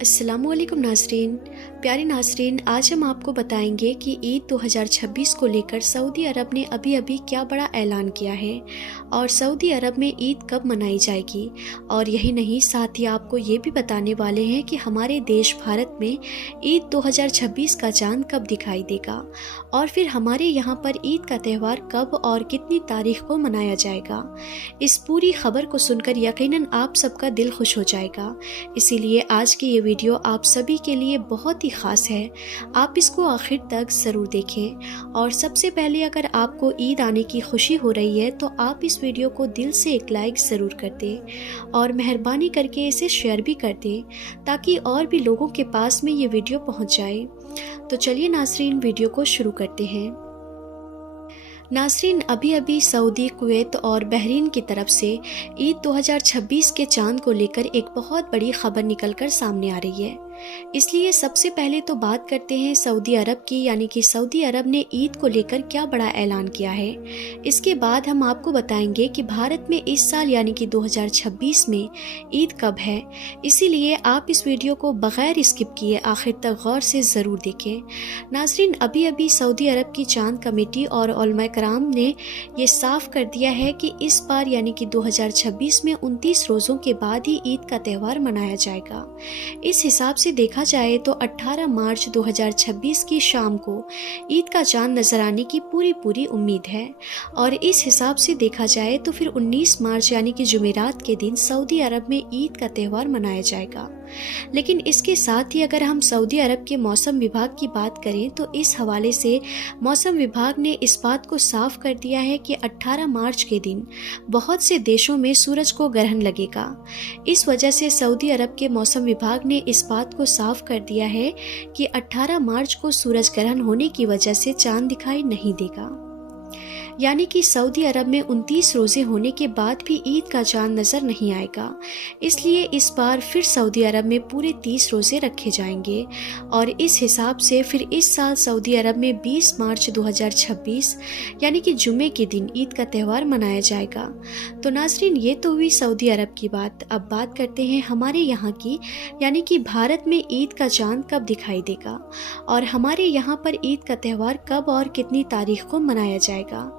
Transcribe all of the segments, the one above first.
अस्सलाम वालेकुम नाज़रीन। प्यारे नाज़रीन, आज हम आपको बताएंगे कि ईद 2026 को लेकर सऊदी अरब ने अभी क्या बड़ा ऐलान किया है और सऊदी अरब में ईद कब मनाई जाएगी। और यही नहीं, साथ ही आपको ये भी बताने वाले हैं कि हमारे देश भारत में ईद 2026 का चांद कब दिखाई देगा और फिर हमारे यहाँ पर ईद का त्यौहार कब और कितनी तारीख को मनाया जाएगा। इस पूरी खबर को सुनकर यकीनन आप सबका दिल खुश हो जाएगा। इसीलिए आज की ये वीडियो आप सभी के लिए बहुत ही ख़ास है। आप इसको आखिर तक ज़रूर देखें। और सबसे पहले, अगर आपको ईद आने की खुशी हो रही है तो आप इस वीडियो को दिल से एक लाइक ज़रूर कर दें और मेहरबानी करके इसे शेयर भी कर दें ताकि और भी लोगों के पास में ये वीडियो पहुंच जाए। तो चलिए नाज़रीन, वीडियो को शुरू करते हैं। नाज़रीन, अभी सऊदी, कुवैत और बहरीन की तरफ से ईद 2026 के चांद को लेकर एक बहुत बड़ी खबर निकलकर सामने आ रही है। इसलिए सबसे पहले तो बात करते हैं सऊदी अरब की, यानी कि सऊदी अरब ने ईद को लेकर क्या बड़ा ऐलान किया है। इसके बाद हम आपको बताएंगे कि भारत में इस साल यानी कि 2026 में ईद कब है। इसीलिए आप इस वीडियो को बगैर स्किप किए आखिर तक गौर से ज़रूर देखें। नाज़रीन, अभी सऊदी अरब की चांद कमेटी और उलमा कराम ने ये साफ कर दिया है कि इस बार यानी कि 2026 में 29 रोज़ों के बाद ही ईद का त्यौहार मनाया जाएगा। इस हिसाब से देखा जाए तो 18 मार्च 2026 की शाम को ईद का चांद नजर आने की पूरी उम्मीद है। और इस हिसाब से देखा जाए तो फिर 19 मार्च यानी कि जुमेरात के दिन सऊदी अरब में ईद का त्यौहार मनाया जाएगा। लेकिन इसके साथ ही अगर हम सऊदी अरब के मौसम विभाग की बात करें तो इस हवाले से मौसम विभाग ने इस बात को साफ कर दिया है कि 18 मार्च के दिन बहुत से देशों में सूरज को ग्रहण लगेगा। इस वजह से सऊदी अरब के मौसम विभाग ने इस बात को साफ कर दिया है कि 18 मार्च को सूरज ग्रहण होने की वजह से चांद दिखाई नहीं देगा। यानी कि सऊदी अरब में 29 रोज़े होने के बाद भी ईद का चांद नज़र नहीं आएगा। इसलिए इस बार फिर सऊदी अरब में पूरे 30 रोज़े रखे जाएंगे और इस हिसाब से फिर इस साल सऊदी अरब में 20 मार्च 2026 यानी कि जुमे के दिन ईद का त्यौहार मनाया जाएगा। तो नाज़रीन, ये तो हुई सऊदी अरब की बात। अब बात करते हैं हमारे यहाँ की, यानी कि भारत में ईद का चांद कब दिखाई देगा और हमारे यहाँ पर ईद का त्यौहार कब और कितनी तारीख को मनाया जाएगा।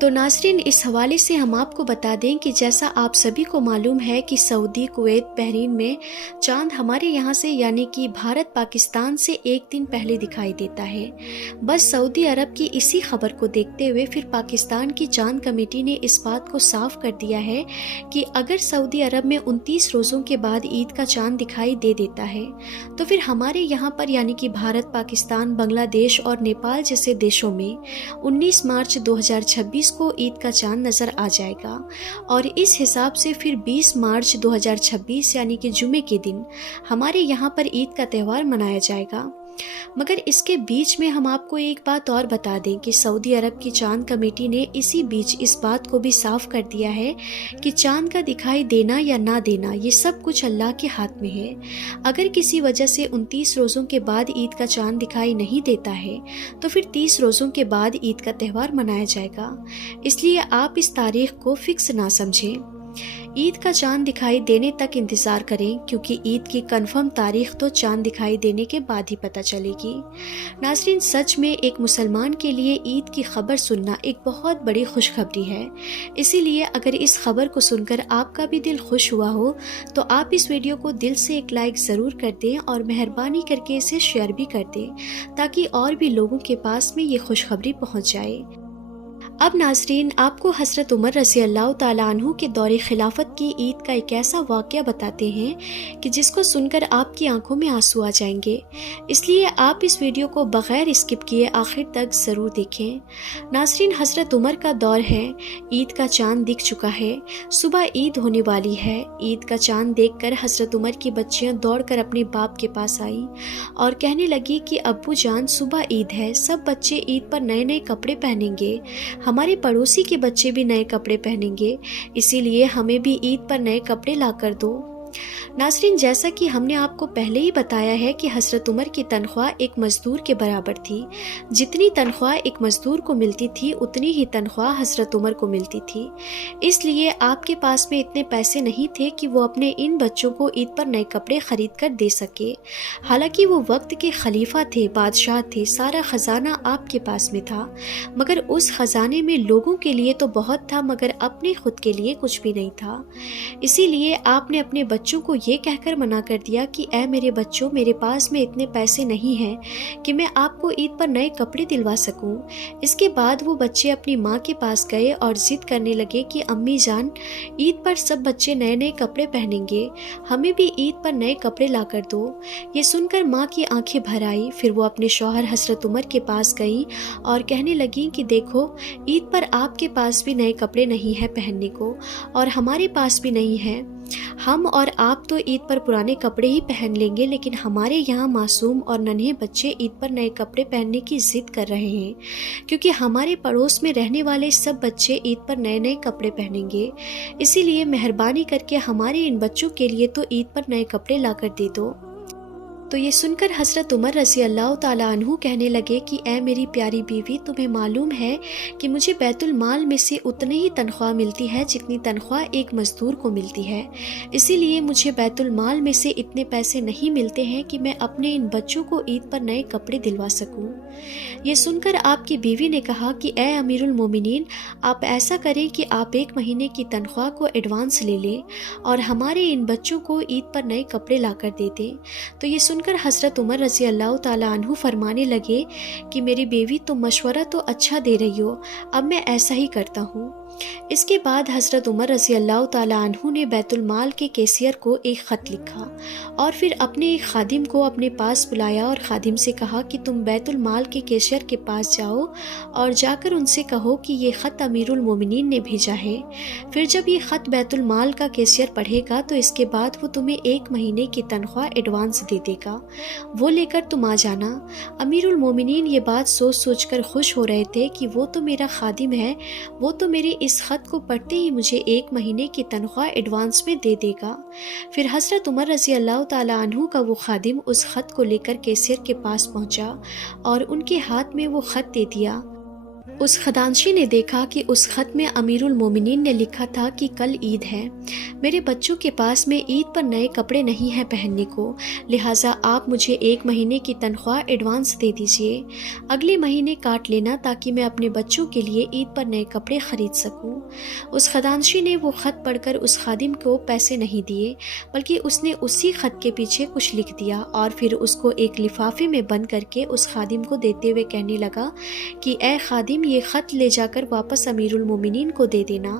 तो नाज़रीन, इस हवाले से हम आपको बता दें कि जैसा आप सभी को मालूम है कि सऊदी, कुवैत, बहरीन में चांद हमारे यहाँ से यानी कि भारत पाकिस्तान से एक दिन पहले दिखाई देता है। बस सऊदी अरब की इसी खबर को देखते हुए फिर पाकिस्तान की चांद कमेटी ने इस बात को साफ कर दिया है कि अगर सऊदी अरब में 29 रोज़ों के बाद ईद का चांद दिखाई दे देता है तो फिर हमारे यहाँ पर यानी कि भारत, पाकिस्तान, बांग्लादेश और नेपाल जैसे देशों में 19 मार्च 2026 को ईद का चांद नजर आ जाएगा। और इस हिसाब से फिर 20 मार्च 2026 यानी कि जुमे के दिन हमारे यहाँ पर ईद का त्यौहार मनाया जाएगा। मगर इसके बीच में हम आपको एक बात और बता दें कि सऊदी अरब की चांद कमेटी ने इसी बीच इस बात को भी साफ कर दिया है कि चांद का दिखाई देना या ना देना ये सब कुछ अल्लाह के हाथ में है। अगर किसी वजह से 29 रोज़ों के बाद ईद का चांद दिखाई नहीं देता है तो फिर 30 रोज़ों के बाद ईद का त्यौहार मनाया जाएगा। इसलिए आप इस तारीख को फिक्स ना समझें। ईद का चांद दिखाई देने तक इंतज़ार करें, क्योंकि ईद की कंफर्म तारीख तो चांद दिखाई देने के बाद ही पता चलेगी। नाज़रीन, सच में एक मुसलमान के लिए ईद की खबर सुनना एक बहुत बड़ी खुशखबरी है। इसीलिए अगर इस खबर को सुनकर आपका भी दिल खुश हुआ हो तो आप इस वीडियो को दिल से एक लाइक ज़रूर कर दें और मेहरबानी करके इसे शेयर भी कर दें ताकि और भी लोगों के पास में ये खुशखबरी पहुँच जाए। अब नाज़रीन, आपको हज़रत उमर रज़ी अल्लाह ताला अन्हु के दौरे खिलाफत की ईद का एक ऐसा वाक़या बताते हैं कि जिसको सुनकर आपकी आंखों में आंसू आ जाएंगे। इसलिए आप इस वीडियो को बग़ैर स्किप किए आखिर तक ज़रूर देखें। नाज़रीन, हज़रत उमर का दौर है, ईद का चांद दिख चुका है, सुबह ईद होने वाली है। ईद का चांद देखकर हज़रत उमर की बच्चियाँ दौड़कर अपने बाप के पास आई और कहने लगी कि अब्बू जान, सुबह ईद है, सब बच्चे ईद पर नए नए कपड़े पहनेंगे, हमारे पड़ोसी के बच्चे भी नए कपड़े पहनेंगे, इसीलिए हमें भी ईद पर नए कपड़े ला कर दो। नाज़रीन, जैसा कि हमने आपको पहले ही बताया है कि हज़रत उमर की तनख्वाह एक मज़दूर के बराबर थी। जितनी तनख्वाह एक मज़दूर को मिलती थी उतनी ही तनख्वाह हज़रत उमर को मिलती थी। इसलिए आपके पास में इतने पैसे नहीं थे कि वो अपने इन बच्चों को ईद पर नए कपड़े ख़रीद कर दे सके। हालांकि वो वक्त के खलीफा थे, बादशाह थे, सारा ख़जाना आपके पास में था, मगर उस ख़जाने में लोगों के लिए तो बहुत था मगर अपने खुद के लिए कुछ भी नहीं था। इसीलिए आपने अपने बच्चों को ये कहकर मना कर दिया कि ऐ मेरे बच्चों, मेरे पास में इतने पैसे नहीं हैं कि मैं आपको ईद पर नए कपड़े दिलवा सकूं। इसके बाद वो बच्चे अपनी माँ के पास गए और ज़िद करने लगे कि अम्मी जान, ईद पर सब बच्चे नए नए कपड़े पहनेंगे, हमें भी ईद पर नए कपड़े ला कर दो। ये सुनकर माँ की आंखें भर आई। फिर वो अपने शौहर हज़रत उमर के पास गई और कहने लगी कि देखो, ईद पर आपके पास भी नए कपड़े नहीं हैं पहनने को और हमारे पास भी नहीं है। हम और आप तो ईद पर पुराने कपड़े ही पहन लेंगे, लेकिन हमारे यहाँ मासूम और नन्हे बच्चे ईद पर नए कपड़े पहनने की जिद कर रहे हैं, क्योंकि हमारे पड़ोस में रहने वाले सब बच्चे ईद पर नए नए कपड़े पहनेंगे। इसीलिए मेहरबानी करके हमारे इन बच्चों के लिए तो ईद पर नए कपड़े ला कर दे दो। तो ये सुनकर हज़रत उमर रज़ी अल्लाह ताला अन्हु कहने लगे कि ऐ मेरी प्यारी बीवी, तुम्हें मालूम है कि मुझे बैतुल माल में से उतनी ही तनख्वाह मिलती है जितनी तनख्वाह एक मज़दूर को मिलती है। इसीलिए मुझे बैतुल माल में से इतने पैसे नहीं मिलते हैं कि मैं अपने इन बच्चों को ईद पर नए कपड़े दिलवा सकूं। ये सुनकर आपकी बीवी ने कहा कि ऐ अमीरुल मोमिनीन, आप ऐसा करें कि आप 1 महीने की तनख्वाह को एडवांस ले लें और हमारे इन बच्चों को ईद पर नए कपड़े ला कर दे दें। तो ये सुनकर हज़रत उमर रज़ी अल्लाह ताला अन्हु फरमाने लगे कि मेरी बीवी, तुम मशवरा तो अच्छा दे रही हो, अब मैं ऐसा ही करता हूँ। इसके बाद हज़रत उमर रज़ी अल्लाह ताला अन्हु ने बैतुल माल के कैशियर को एक ख़त लिखा और फिर अपने एक खादिम को अपने पास बुलाया और खादिम से कहा कि तुम बैतुल माल के कैशियर के पास जाओ और जाकर उनसे कहो कि ये ख़त अमीरुल मोमिनीन ने भेजा है। फिर जब ये ख़त बैतुल माल का कैशियर पढ़ेगा तो इसके बाद वो तुम्हें 1 महीने की तनख्वाह एडवांस दे देगा, वो लेकर तुम आ जाना। अमीरुल मोमिनीन ये बात सोच सोच कर खुश हो रहे थे कि वो तो मेरा खादिम है, वो तो मेरे इस ख़त को पढ़ते ही मुझे 1 महीने की तनख्वाह एडवांस में दे देगा। फिर हज़रत उमर रज़ी अल्लाह ताला अन्हु का वो खादिम उस ख़त को लेकर कैशियर के पास पहुंचा और उनके हाथ में वो ख़त दे दिया। उस खजांची ने देखा कि उस ख़त में अमीरुल मोमिनीन ने लिखा था कि कल ईद है, मेरे बच्चों के पास में ईद पर नए कपड़े नहीं हैं पहनने को, लिहाजा आप मुझे 1 महीने की तनख्वाह एडवांस दे दीजिए, अगले महीने काट लेना ताकि मैं अपने बच्चों के लिए ईद पर नए कपड़े ख़रीद सकूं। उस खजांची ने वो ख़त पढ़कर उस खादिम को पैसे नहीं दिए, बल्कि उसने उसी ख़त के पीछे कुछ लिख दिया और फिर उसको एक लिफाफे में बंद करके उस खादिम को देते हुए कहने लगा कि ए खादिम, ये ख़त ले जाकर वापस अमीरुल मोमिनीन को दे देना।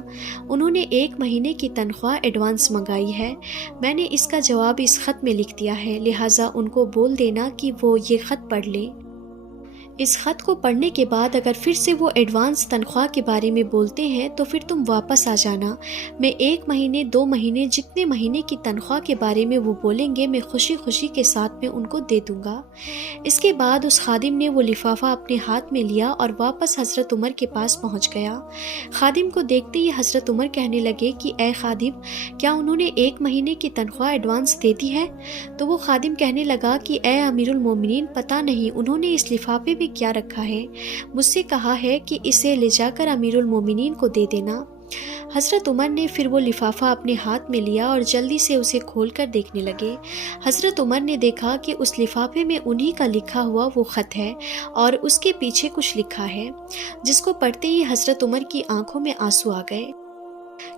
उन्होंने 1 महीने की तनख्वाह एडवांस मंगाई है, मैंने इसका जवाब इस ख़त में लिख दिया है, लिहाजा उनको बोल देना कि वो ये ख़त पढ़ लें। इस ख़त को पढ़ने के बाद अगर फिर से वो एडवांस तनख्वाह के बारे में बोलते हैं तो फिर तुम वापस आ जाना। मैं 1 महीने 2 महीने जितने महीने की तनख्वाह के बारे में वो बोलेंगे मैं खुशी खुशी के साथ में उनको दे दूँगा। इसके बाद उस खादिम ने वो लिफाफा अपने हाथ में लिया और वापस हज़रत उमर के पास पहुँच गया। खादिम को देखते ही हज़रत उमर कहने लगे कि ए खादिम, क्या उन्होंने 1 महीने की तनख्वाह एडवांस दे दी है? तो वो खादिम कहने लगा कि ए अमीरुल मोमिनीन, पता नहीं उन्होंने इस लिफाफे में क्या रखा है, मुझसे कहा है कि इसे ले जाकर अमीरुल मोमिनीन को दे देना। हज़रत उमर ने फिर वो लिफाफा अपने हाथ में लिया और जल्दी से उसे खोलकर देखने लगे। हज़रत उमर ने देखा कि उस लिफाफे में उन्हीं का लिखा हुआ वो ख़त है और उसके पीछे कुछ लिखा है, जिसको पढ़ते ही हज़रत उमर की आंखों में आंसू आ गए,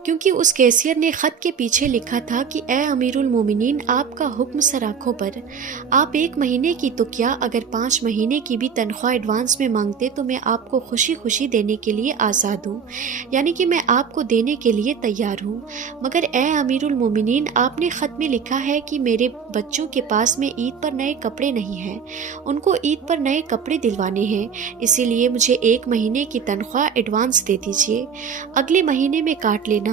क्योंकि उस कैशियर ने ख़त के पीछे लिखा था कि ए अमीरुल मोमिनीन, आपका हुक्म सर आँखों पर, आप 1 महीने की तो क्या अगर 5 महीने की भी तनख्वाह एडवांस में मांगते तो मैं आपको खुशी खुशी देने के लिए आज़ाद हूँ, यानी कि मैं आपको देने के लिए तैयार हूँ। मगर ए अमीरुल मोमिनीन, आपने ख़त में लिखा है कि मेरे बच्चों के पास में ईद पर नए कपड़े नहीं हैं, उनको ईद पर नए कपड़े दिलवाने हैं, इसीलिए मुझे 1 महीने की तनख्वाह एडवांस दे दीजिए, अगले महीने में काट लेना।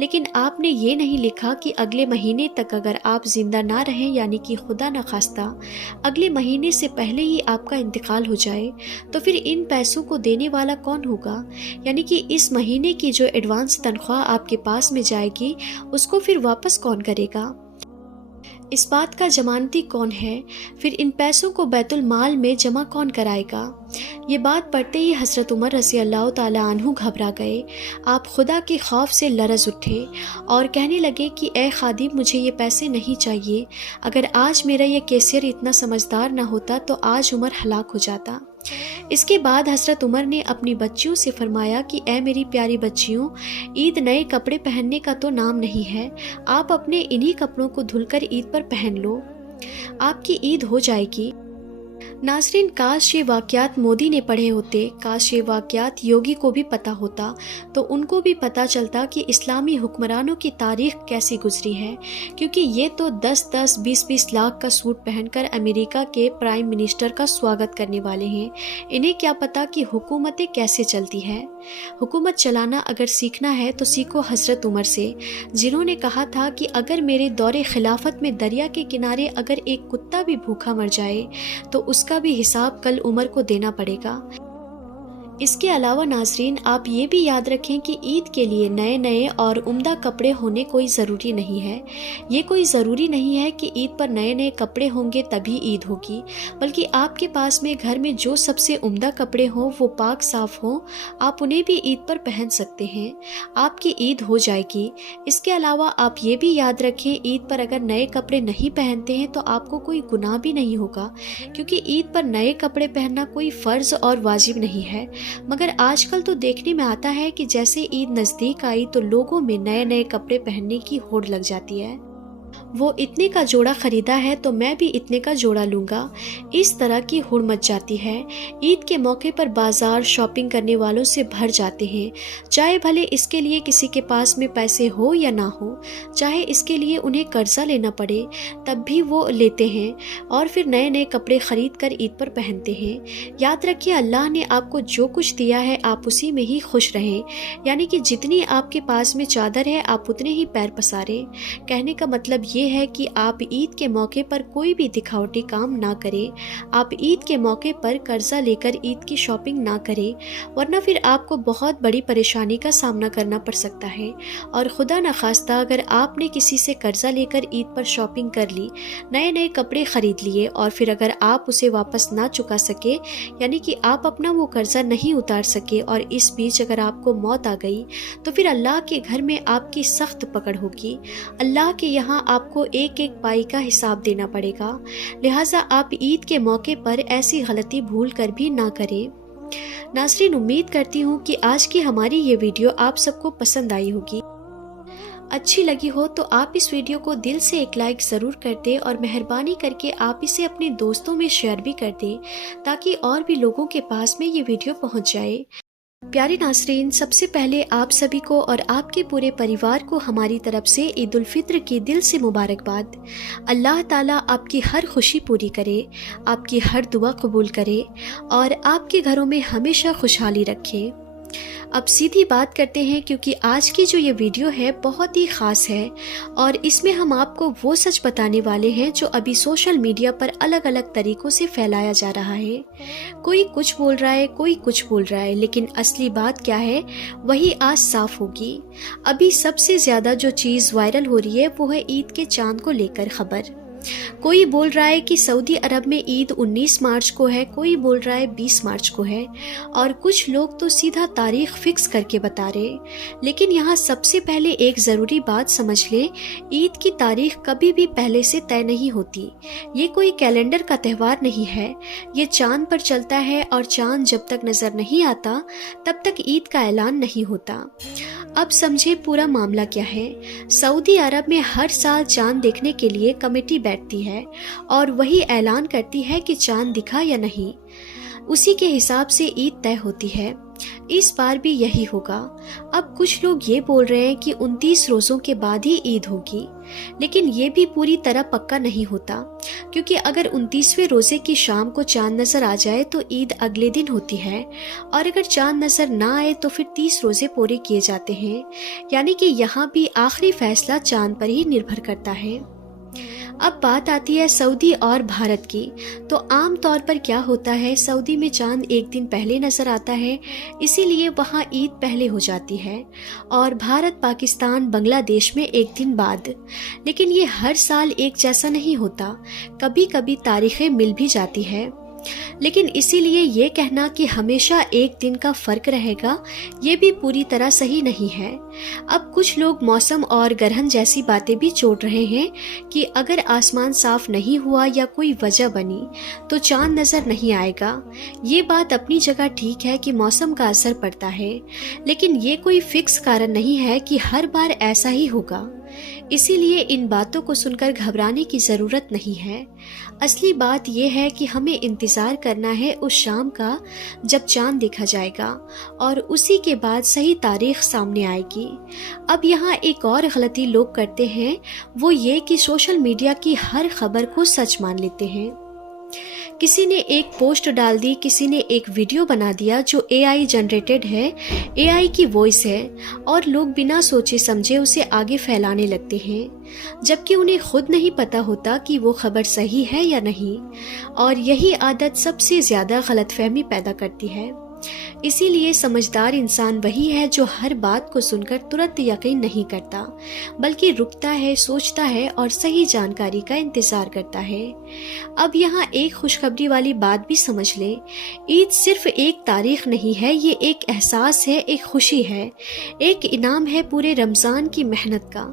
लेकिन आपने ये नहीं लिखा कि अगले महीने तक अगर आप जिंदा ना रहें, यानी कि खुदा न खास्ता अगले महीने से पहले ही आपका इंतकाल हो जाए, तो फिर इन पैसों को देने वाला कौन होगा, यानी कि इस महीने की जो एडवांस तनख्वाह आपके पास में जाएगी उसको फिर वापस कौन करेगा। इस बात का जमानती कौन है? फिर इन पैसों को बैतुल माल में जमा कौन कराएगा? ये बात पढ़ते ही हज़रत उमर रज़ी अल्लाह ताला अन्हु घबरा गए। आप खुदा के खौफ से लरज़ उठे और कहने लगे कि ए खादिम, मुझे ये पैसे नहीं चाहिए। अगर आज मेरा ये कैसियर इतना समझदार ना होता तो आज उमर हलाक हो जाता। इसके बाद हज़रत उमर ने अपनी बच्चियों से फरमाया कि ए मेरी प्यारी बच्चियों, ईद नए कपड़े पहनने का तो नाम नहीं है। आप अपने इन्हीं कपड़ों को धुलकर ईद पर पहन लो, आपकी ईद हो जाएगी। नाज़रीन, काश ये वाक़यात मोदी ने पढ़े होते, काश ये वाक़यात योगी को भी पता होता तो उनको भी पता चलता कि इस्लामी हुक्मरानों की तारीख़ कैसी गुजरी है। क्योंकि ये तो 10-10, 20-20 लाख का सूट पहनकर अमेरिका के प्राइम मिनिस्टर का स्वागत करने वाले हैं। इन्हें क्या पता कि हुकूमतें कैसे चलती हैं। हुकूमत चलाना अगर सीखना है तो सीखो हज़रत उमर से, जिन्होंने कहा था कि अगर मेरे दौरे खिलाफत में दरिया के किनारे अगर एक कुत्ता भी भूखा मर जाए तो उसका भी हिसाब कल उमर को देना पड़ेगा। इसके अलावा नाजरीन, आप ये भी याद रखें कि ईद के लिए नए नए और उम्दा कपड़े होने कोई ज़रूरी नहीं है। ये कोई ज़रूरी नहीं है कि ईद पर नए नए कपड़े होंगे तभी ईद होगी, बल्कि आपके पास में घर में जो सबसे उम्दा कपड़े हों, वो पाक साफ़ हों, आप उन्हें भी ईद पर पहन सकते हैं, आपकी ईद हो जाएगी। इसके अलावा आप ये भी याद रखें, ईद पर अगर नए कपड़े नहीं पहनते हैं तो आपको कोई गुनाह भी नहीं होगा, क्योंकि ईद पर नए कपड़े पहनना कोई फ़र्ज़ और वाजिब नहीं है। मगर आजकल तो देखने में आता है कि जैसे ईद नज़दीक आई तो लोगों में नए नए कपड़े पहनने की होड़ लग जाती है। वो इतने का जोड़ा ख़रीदा है तो मैं भी इतने का जोड़ा लूँगा, इस तरह की हुड़ मच जाती है। ईद के मौके पर बाज़ार शॉपिंग करने वालों से भर जाते हैं, चाहे भले इसके लिए किसी के पास में पैसे हो या ना हो, चाहे इसके लिए उन्हें कर्जा लेना पड़े, तब भी वो लेते हैं और फिर नए नए कपड़े ख़रीद कर ईद पर पहनते हैं। याद रखिए, अल्लाह ने आपको जो कुछ दिया है आप उसी में ही खुश रहें, यानी कि जितनी आपके पास में चादर है आप उतने ही पैर पसारें। कहने का मतलब ये है कि आप ईद के मौके पर कोई भी दिखावटी काम ना करें, आप ईद के मौके पर कर्जा लेकर ईद की शॉपिंग ना करें, वरना फिर आपको बहुत बड़ी परेशानी का सामना करना पड़ सकता है। और खुदा न खास्ता अगर आपने किसी से कर्जा लेकर ईद पर शॉपिंग कर ली, नए नए कपड़े खरीद लिए और फिर अगर आप उसे वापस ना चुका सके, यानी कि आप अपना वो कर्जा नहीं उतार सके और इस बीच अगर आपको मौत आ गई, तो फिर अल्लाह के घर में आपकी सख्त पकड़ होगी। अल्लाह के यहाँ आपको एक एक पाई का हिसाब देना पड़ेगा। लिहाजा आप ईद के मौके पर ऐसी गलती भूल कर भी ना करें। नाज़रीन, उम्मीद करती हूँ कि आज की हमारी ये वीडियो आप सबको पसंद आई होगी। अच्छी लगी हो तो आप इस वीडियो को दिल से एक लाइक ज़रूर कर दें और मेहरबानी करके आप इसे अपने दोस्तों में शेयर भी कर दें, ताकि और भी लोगों के पास में ये वीडियो पहुँच जाए। प्यारे नाज़रीन, सबसे पहले आप सभी को और आपके पूरे परिवार को हमारी तरफ से ईद उल फित्र की दिल से मुबारकबाद। अल्लाह ताला आपकी हर खुशी पूरी करे, आपकी हर दुआ कबूल करे और आपके घरों में हमेशा खुशहाली रखे। अब सीधी बात करते हैं, क्योंकि आज की जो ये वीडियो है बहुत ही ख़ास है और इसमें हम आपको वो सच बताने वाले हैं जो अभी सोशल मीडिया पर अलग अलग तरीक़ों से फैलाया जा रहा है। कोई कुछ बोल रहा है, कोई कुछ बोल रहा है, लेकिन असली बात क्या है वही आज साफ होगी। अभी सबसे ज़्यादा जो चीज़ वायरल हो रही है वो है ईद के चांद को लेकर खबर। कोई बोल रहा है कि सऊदी अरब में ईद 19 मार्च को है, कोई बोल रहा है 20 मार्च को है और कुछ लोग तो सीधा तारीख फिक्स करके बता रहे। लेकिन यहाँ सबसे पहले एक ज़रूरी बात समझ लें, ईद की तारीख कभी भी पहले से तय नहीं होती। ये कोई कैलेंडर का त्यौहार नहीं है, ये चांद पर चलता है और चांद जब तक नज़र नहीं आता तब तक ईद का ऐलान नहीं होता। अब समझे पूरा मामला क्या है। सऊदी अरब में हर साल चांद देखने के लिए कमेटी बैठती है और वही ऐलान करती है कि चांद दिखा या नहीं, उसी के हिसाब से ईद तय होती है। इस बार भी यही होगा। अब कुछ लोग ये बोल रहे हैं कि 29 रोज़ों के बाद ही ईद होगी, लेकिन ये भी पूरी तरह पक्का नहीं होता, क्योंकि अगर 29वें रोज़े की शाम को चांद नज़र आ जाए तो ईद अगले दिन होती है और अगर चांद नज़र ना आए तो फिर 30 रोज़े पूरे किए जाते हैं। यानी कि यहाँ भी आखिरी फैसला चांद पर ही निर्भर करता है। अब बात आती है सऊदी और भारत की। तो आम तौर पर क्या होता है, सऊदी में चांद एक दिन पहले नज़र आता है, इसीलिए वहाँ ईद पहले हो जाती है, और भारत, पाकिस्तान, बांग्लादेश में एक दिन बाद। लेकिन ये हर साल एक जैसा नहीं होता, कभी कभी तारीखें मिल भी जाती है। लेकिन इसीलिए ये कहना कि हमेशा एक दिन का फर्क रहेगा, ये भी पूरी तरह सही नहीं है। अब कुछ लोग मौसम और ग्रहण जैसी बातें भी जोड़ रहे हैं कि अगर आसमान साफ नहीं हुआ या कोई वजह बनी तो चांद नजर नहीं आएगा। ये बात अपनी जगह ठीक है कि मौसम का असर पड़ता है, लेकिन ये कोई फिक्स कारण नहीं है कि हर बार ऐसा ही होगा। इसीलिए इन बातों को सुनकर घबराने की ज़रूरत नहीं है। असली बात यह है कि हमें इंतज़ार करना है उस शाम का जब चांद देखा जाएगा, और उसी के बाद सही तारीख सामने आएगी। अब यहाँ एक और गलती लोग करते हैं, वो ये कि सोशल मीडिया की हर खबर को सच मान लेते हैं। किसी ने एक पोस्ट डाल दी, किसी ने एक वीडियो बना दिया जो AI जनरेटेड है, AI की वॉइस है, और लोग बिना सोचे समझे उसे आगे फैलाने लगते हैं, जबकि उन्हें खुद नहीं पता होता कि वो खबर सही है या नहीं। और यही आदत सबसे ज़्यादा गलतफहमी पैदा करती है। इसीलिए समझदार इंसान वही है जो हर बात को सुनकर तुरंत यकीन नहीं करता, बल्कि रुकता है, सोचता है और सही जानकारी का इंतजार करता है। अब यहाँ एक खुशखबरी वाली बात भी समझ ले, ईद सिर्फ एक तारीख नहीं है, ये एक एहसास है, एक खुशी है, एक इनाम है पूरे रमज़ान की मेहनत का,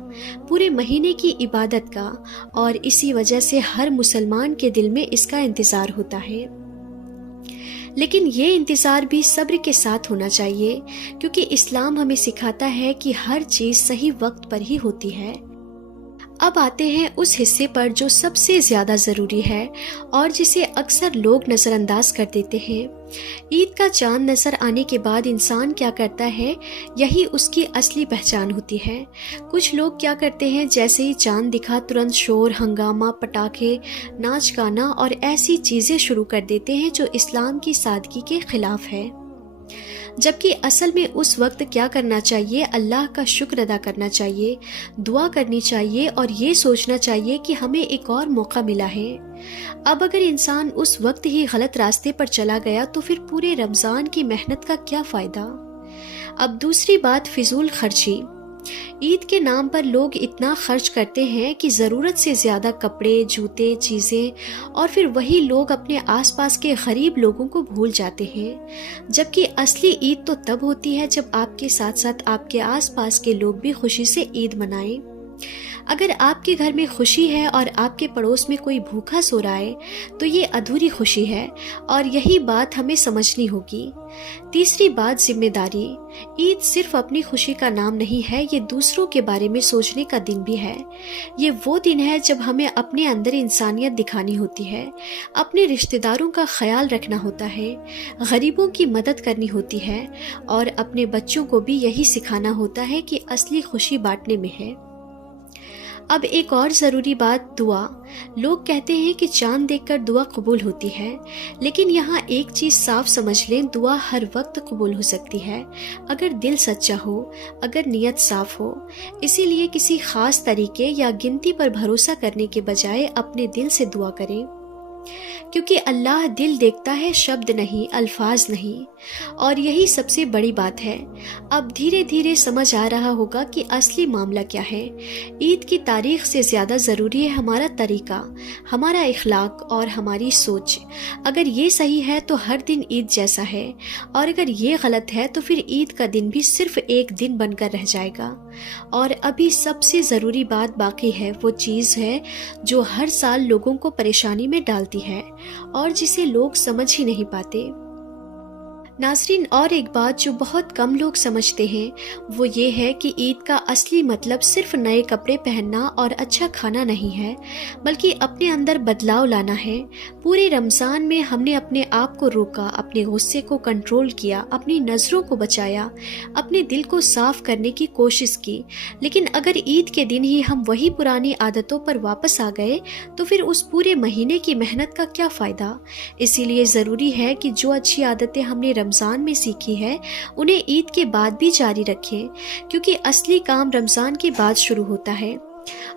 पूरे महीने की इबादत का, और इसी वजह से हर मुसलमान के दिल में इसका इंतजार होता है। लेकिन ये इंतज़ार भी सब्र के साथ होना चाहिए, क्योंकि इस्लाम हमें सिखाता है कि हर चीज़ सही वक्त पर ही होती है। अब आते हैं उस हिस्से पर जो सबसे ज़्यादा ज़रूरी है और जिसे अक्सर लोग नज़रअंदाज कर देते हैं। ईद का चांद नज़र आने के बाद इंसान क्या करता है, यही उसकी असली पहचान होती है। कुछ लोग क्या करते हैं, जैसे ही चांद दिखा तुरंत शोर, हंगामा, पटाखे, नाच गाना और ऐसी चीज़ें शुरू कर देते हैं जो इस्लाम की सादगी के खिलाफ है। जबकि असल में उस वक्त क्या करना चाहिए, अल्लाह का शुक्र अदा करना चाहिए, दुआ करनी चाहिए और ये सोचना चाहिए कि हमें एक और मौका मिला है। अब अगर इंसान उस वक्त ही गलत रास्ते पर चला गया तो फिर पूरे रमज़ान की मेहनत का क्या फ़ायदा। अब दूसरी बात, फिजूल खर्ची। ईद के नाम पर लोग इतना खर्च करते हैं कि ज़रूरत से ज़्यादा कपड़े, जूते, चीज़ें, और फिर वही लोग अपने आसपास के गरीब लोगों को भूल जाते हैं। जबकि असली ईद तो तब होती है जब आपके साथ साथ आपके आसपास के लोग भी खुशी से ईद मनाएं। अगर आपके घर में खुशी है और आपके पड़ोस में कोई भूखा सो रहा है तो ये अधूरी खुशी है, और यही बात हमें समझनी होगी। तीसरी बात, जिम्मेदारी। ईद सिर्फ अपनी खुशी का नाम नहीं है, ये दूसरों के बारे में सोचने का दिन भी है। ये वो दिन है जब हमें अपने अंदर इंसानियत दिखानी होती है, अपने रिश्तेदारों का ख्याल रखना होता है, गरीबों की मदद करनी होती है, और अपने बच्चों को भी यही सिखाना होता है कि असली खुशी बांटने में है। अब एक और ज़रूरी बात, दुआ। लोग कहते हैं कि चांद देखकर दुआ कबूल होती है, लेकिन यहाँ एक चीज़ साफ समझ लें, दुआ हर वक्त कबूल हो सकती है अगर दिल सच्चा हो, अगर नीयत साफ हो। इसीलिए किसी ख़ास तरीके या गिनती पर भरोसा करने के बजाय अपने दिल से दुआ करें, क्योंकि अल्लाह दिल देखता है, शब्द नहीं, अल्फाज नहीं। और यही सबसे बड़ी बात है। अब धीरे धीरे समझ आ रहा होगा कि असली मामला क्या है। ईद की तारीख से ज़्यादा ज़रूरी है हमारा तरीका, हमारा इखलाक और हमारी सोच। अगर ये सही है तो हर दिन ईद जैसा है, और अगर ये गलत है तो फिर ईद का दिन भी सिर्फ एक दिन बनकर रह जाएगा। और अभी सबसे ज़रूरी बात बाकी है, वो चीज़ है जो हर साल लोगों को परेशानी में डालती है और जिसे लोग समझ ही नहीं पाते। नाज़रीन, और एक बात जो बहुत कम लोग समझते हैं वो ये है कि ईद का असली मतलब सिर्फ नए कपड़े पहनना और अच्छा खाना नहीं है, बल्कि अपने अंदर बदलाव लाना है। पूरे रमज़ान में हमने अपने आप को रोका, अपने गुस्से को कंट्रोल किया, अपनी नज़रों को बचाया, अपने दिल को साफ करने की कोशिश की। लेकिन अगर ईद के दिन ही हम वही पुरानी आदतों पर वापस आ गए तो फिर उस पूरे महीने की मेहनत का क्या फ़ायदा। इसीलिए ज़रूरी है कि जो अच्छी आदतें हमने रमज़ान में सीखी है उन्हें ईद के बाद भी जारी रखें, क्योंकि असली काम रमज़ान के बाद शुरू होता है।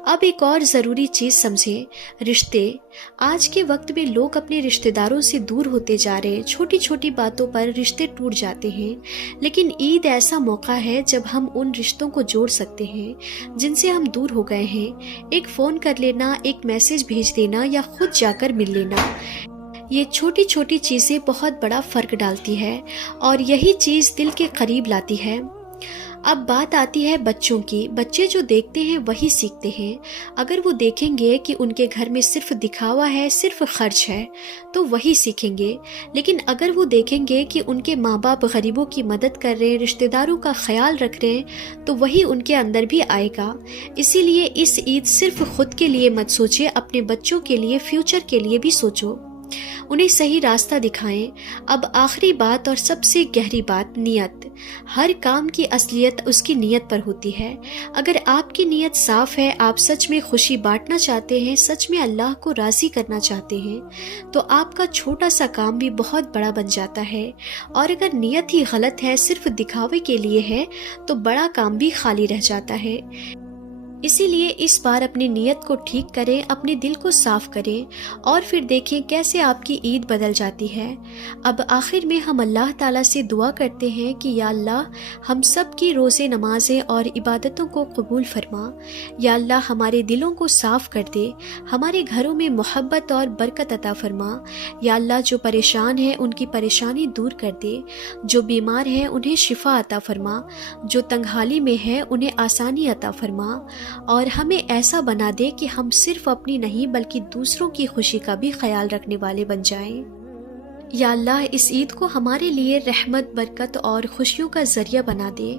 اب ایک اور ضروری چیز سمجھیں، رشتے۔ آج کے وقت میں لوگ اپنے رشتہ داروں سے دور ہوتے جا رہے ہیں، چھوٹی چھوٹی باتوں پر رشتے ٹوٹ جاتے ہیں، لیکن عید ایسا موقع ہے جب ہم ان رشتوں کو جوڑ سکتے ہیں جن سے ہم دور ہو گئے ہیں۔ ایک فون کر لینا، ایک میسج بھیج دینا یا خود جا کر مل لینا، یہ چھوٹی چھوٹی چیزیں بہت بڑا فرق ڈالتی ہے اور یہی چیز دل کے قریب لاتی ہے۔ اب بات آتی ہے بچوں کی۔ بچے جو دیکھتے ہیں وہی سیکھتے ہیں۔ اگر وہ دیکھیں گے کہ ان کے گھر میں صرف دکھاوا ہے، صرف خرچ ہے، تو وہی سیکھیں گے۔ لیکن اگر وہ دیکھیں گے کہ ان کے ماں باپ غریبوں کی مدد کر رہے ہیں، رشتہ داروں کا خیال رکھ رہے ہیں، تو وہی ان کے اندر بھی آئے گا۔ اسی لیے اس عید صرف خود کے لیے مت سوچے، اپنے بچوں کے لیے، فیوچر کے لیے بھی سوچو، انہیں صحیح راستہ دکھائیں۔ اب آخری بات اور سب سے گہری بات، نیت۔ ہر کام کی اصلیت اس کی نیت پر ہوتی ہے۔ اگر آپ کی نیت صاف ہے، آپ سچ میں خوشی بانٹنا چاہتے ہیں، سچ میں اللہ کو راضی کرنا چاہتے ہیں، تو آپ کا چھوٹا سا کام بھی بہت بڑا بن جاتا ہے۔ اور اگر نیت ہی غلط ہے، صرف دکھاوے کے لیے ہے، تو بڑا کام بھی خالی رہ جاتا ہے۔ اسی لیے اس بار اپنی نیت کو ٹھیک کریں، اپنے دل کو صاف کریں اور پھر دیکھیں کیسے آپ کی عید بدل جاتی ہے۔ اب آخر میں ہم اللہ تعالیٰ سے دعا کرتے ہیں کہ یا اللہ ہم سب کی روزے، نمازیں اور عبادتوں کو قبول فرما۔ یا اللہ ہمارے دلوں کو صاف کر دے، ہمارے گھروں میں محبت اور برکت عطا فرما۔ یا اللہ جو پریشان ہیں ان کی پریشانی دور کر دے، جو بیمار ہیں انہیں شفا عطا فرما، جو تنگحالی میں ہیں انہیں آسانی عطا فرما، اور ہمیں ایسا بنا دے کہ ہم صرف اپنی نہیں بلکہ دوسروں کی خوشی کا بھی خیال رکھنے والے بن جائیں۔ یا اللہ اس عید کو ہمارے لیے رحمت، برکت اور خوشیوں کا ذریعہ بنا دے۔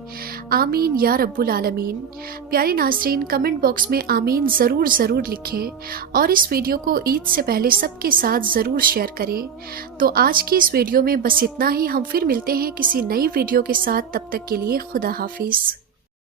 آمین یا رب العالمین۔ پیارے ناظرین، کمنٹ باکس میں آمین ضرور لکھیں اور اس ویڈیو کو عید سے پہلے سب کے ساتھ ضرور شیئر کریں۔ تو آج کی اس ویڈیو میں بس اتنا ہی، ہم پھر ملتے ہیں کسی نئی ویڈیو کے ساتھ، تب تک کے لیے خدا حافظ۔